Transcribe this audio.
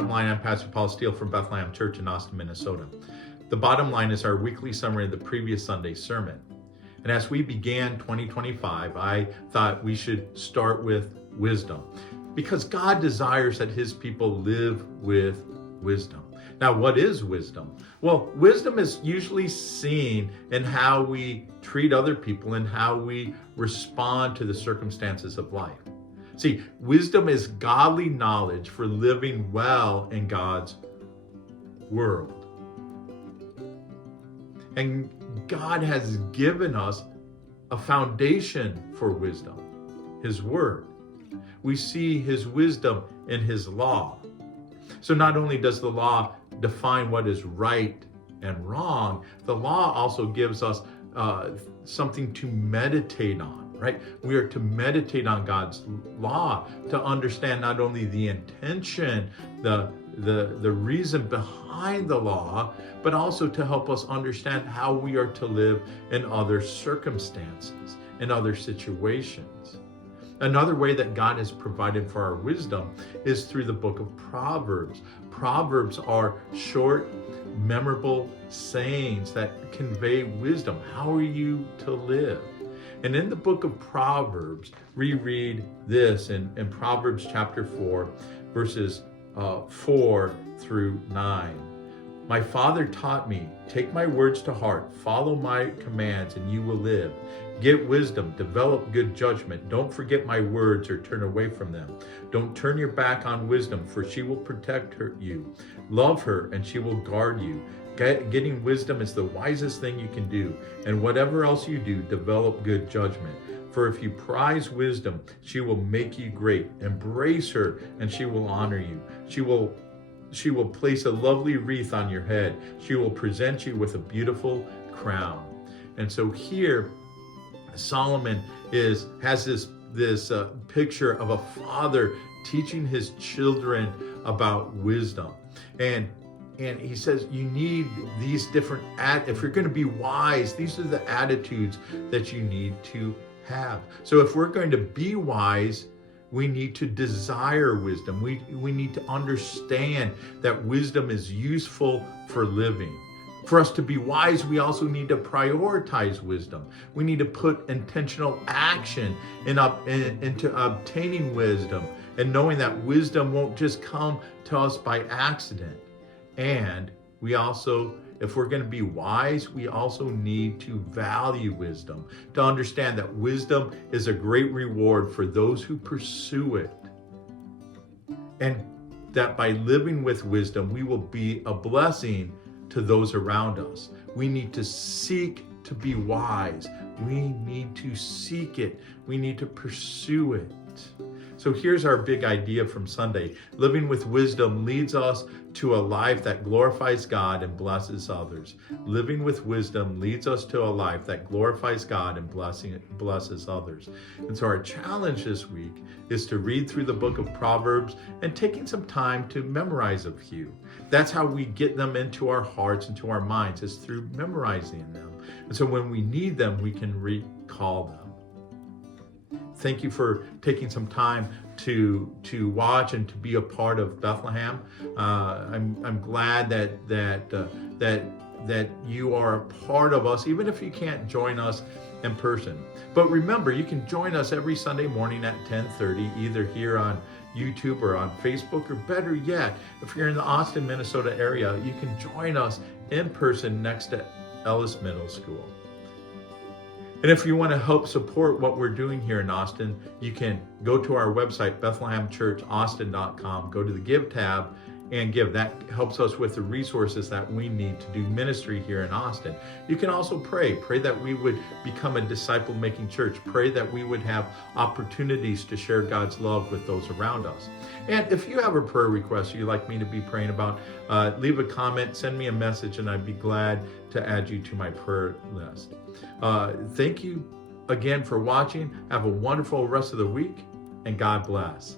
Bottom Line. I'm Pastor Paul Steele from Bethlehem Church in Austin, Minnesota. The Bottom Line is our weekly summary of the previous Sunday's sermon. And as we began 2025, I thought we should start with wisdom, because God desires that his people live with wisdom. Now, what is wisdom? Well, wisdom is usually seen in how we treat other people and how we respond to the circumstances of life. See, wisdom is godly knowledge for living well in God's world. And God has given us a foundation for wisdom, his word. We see his wisdom in his law. So not only does the law define what is right and wrong, the law also gives us something to meditate on. Right? We are to meditate on God's law to understand not only the intention, the reason behind the law, but also to help us understand how we are to live in other circumstances, in other situations. Another way that God has provided for our wisdom is through the book of Proverbs. Proverbs are short, memorable sayings that convey wisdom. How are you to live? And in the book of Proverbs, we read this in Proverbs chapter 4, verses 4 through 9. My father taught me, take my words to heart, follow my commands, and you will live. Get wisdom, develop good judgment. Don't forget my words or turn away from them. Don't turn your back on wisdom, for she will protect you. Love her, and she will guard you. Getting wisdom is the wisest thing you can do. And whatever else you do, develop good judgment. For if you prize wisdom, she will make you great. Embrace her, and she will honor you. She will place a lovely wreath on your head. She will present you with a beautiful crown. And so here, Solomon has this picture of a father teaching his children about wisdom. And he says you need these different, if you're going to be wise, these are the attitudes that you need to have. So if we're going to be wise, we need to desire wisdom. We need to understand that wisdom is useful for living. For us to be wise, we also need to prioritize wisdom. We need to put intentional action into obtaining wisdom and knowing that wisdom won't just come to us by accident. And we also, if we're going to be wise, we also need to value wisdom, to understand that wisdom is a great reward for those who pursue it. And that by living with wisdom, we will be a blessing to those around us. We need to seek to be wise. We need to seek it. We need to pursue it. So here's our big idea from Sunday. Living with wisdom leads us to a life that glorifies God and blesses others. Living with wisdom leads us to a life that glorifies God and blesses others. And so our challenge this week is to read through the book of Proverbs and taking some time to memorize a few. That's how we get them into our hearts, into our minds, is through memorizing them. And so when we need them, we can recall them. Thank you for taking some time to watch and to be a part of Bethlehem. I'm glad that you are a part of us, even if you can't join us in person. But remember, you can join us every Sunday morning at 10:30, either here on YouTube or on Facebook, or better yet, if you're in the Austin, Minnesota area, you can join us in person next to Ellis Middle School. And if you want to help support what we're doing here in Austin, you can go to our website, BethlehemChurchAustin.com, go to the Give tab and give. That helps us with the resources that we need to do ministry here in Austin. You can also pray that we would become a disciple-making church. Pray that we would have opportunities to share God's love with those around us. And if you have a prayer request you'd like me to be praying about, leave a comment, send me a message, and I'd be glad to add you to my prayer list. Thank you again for watching. Have a wonderful rest of the week, and God bless.